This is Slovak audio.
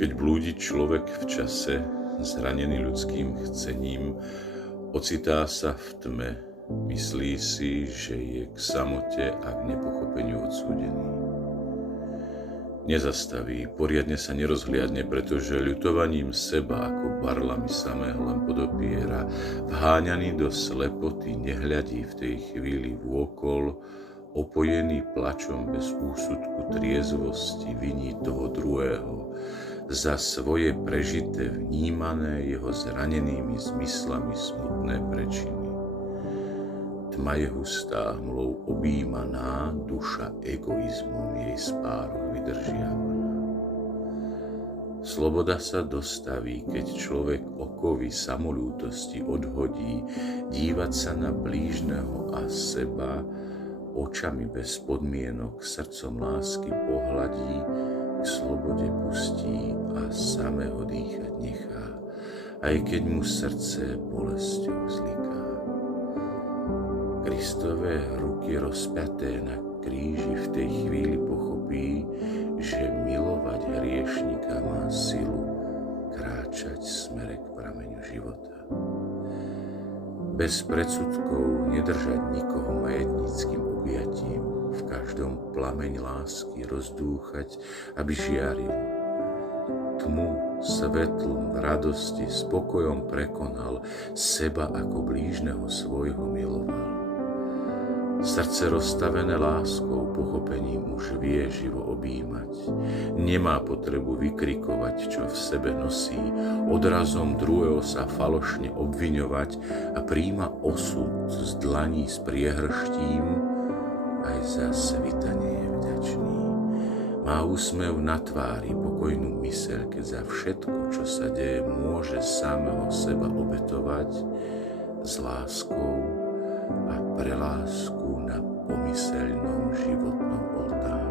Keď blúdi človek v čase, zranený ľudským chcením, ocitá sa v tme, myslí si, že je k samote a k nepochopeniu odsúdený. Nezastaví, poriadne sa nerozhliadne, pretože ľutovaním seba ako barlami samého len podopiera, vháňaný do slepoty, nehľadí v tej chvíli vôkol, opojený plačom bez úsudku triezvosti viní toho druhého za svoje prežité, vnímané jeho zranenými zmyslami smutné prečiny. Tma je hustá, hmlou objímaná, duša egoizmom jej spároch vydržiavaná. Sloboda sa dostaví, keď človek okovy samolútosti odhodí, dívať sa na blížneho a seba, očami bez podmienok, srdcom lásky pohľadí, k slobode pustí a samého dýchať nechá, aj keď mu srdce bolesťou zliká. Kristové ruky rozpäté na kríži v tej chvíli pochopí, že milovať hriešnika má silu kráčať v smere k prameňu života. Bez predsudkov nedržať nikoho majetníckym objatím, v každom plameň lásky rozdúchať, aby žiaril. Tmu svetlom radosti spokojom prekonal, seba ako blížneho svojho miloval. Srdce rozstavené láskou, pochopením už vie živo objímať. Nemá potrebu vykrikovať, čo v sebe nosí, odrazom druhého sa falošne obviňovať a príjma osud z dlaní s priehrštím, aj za svitanie je vďačný. Má úsmev na tvári, pokojnú myseľ, keď za všetko, čo sa deje, môže samého seba obetovať s láskou a pre lásku na pomyselnom životnom oltári.